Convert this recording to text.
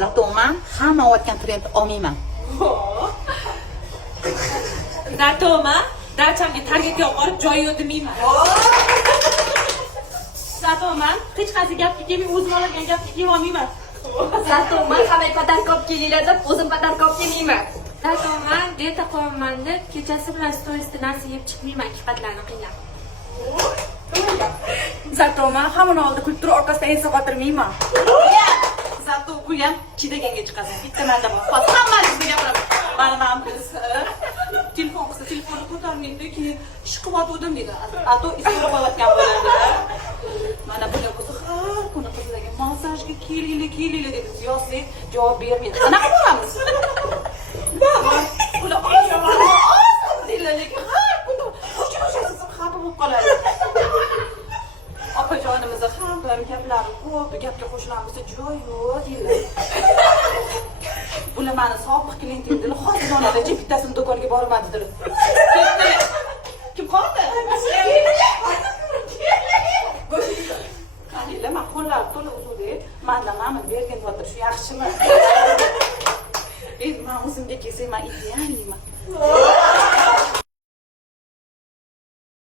Zato man hamma o'tgan trend olmayman. Zato man dachamga targetga olib joyi o'tmayman. Zato man hech qaysi gapga kelmay o'zim olgan gapga kelib olmayman. Zato man hamma podarka olib kelinglar deb o'zim podarka olib kelmayman. Zato man deta qo'yaman deb kechasi bilan stoysda narsa yeb chiqmayman, haqiqatlarni qiynab. Zato man hamma oldi kulib turib orqasidan ensa qotirmayman. Zato bu ham chidaganga chiqasan. Bitta manda bor. Hozir hammangizga gapiraman. Mana bilsa, telefon qilsa telefonni ko'tarmaydi, keyin ish qilyotgandim deydi. Ato ismini qo'yayotgan bo'ladi. Mana buni o'zi har kuni qizlarga massajga kelinglar deb yozsak, javob bermaydi. Qanaqa bo'lamiz? Ular lekin har kuni o'sha xafa bo'lib qoladi. Opajonimizni ham gaplari ko'p, gapga qo'shilamiz joy yo'q deydilar. Bular mani sobiq klientim dil hozirronacha bittasini do'konga bormadidir. Kim qoldi? Qaniylar men qo'llar to'la uzudi. Mendan ma'mur bergan bo'lar, shu yaxshimi? Men o'zimga kelsak, men idealman.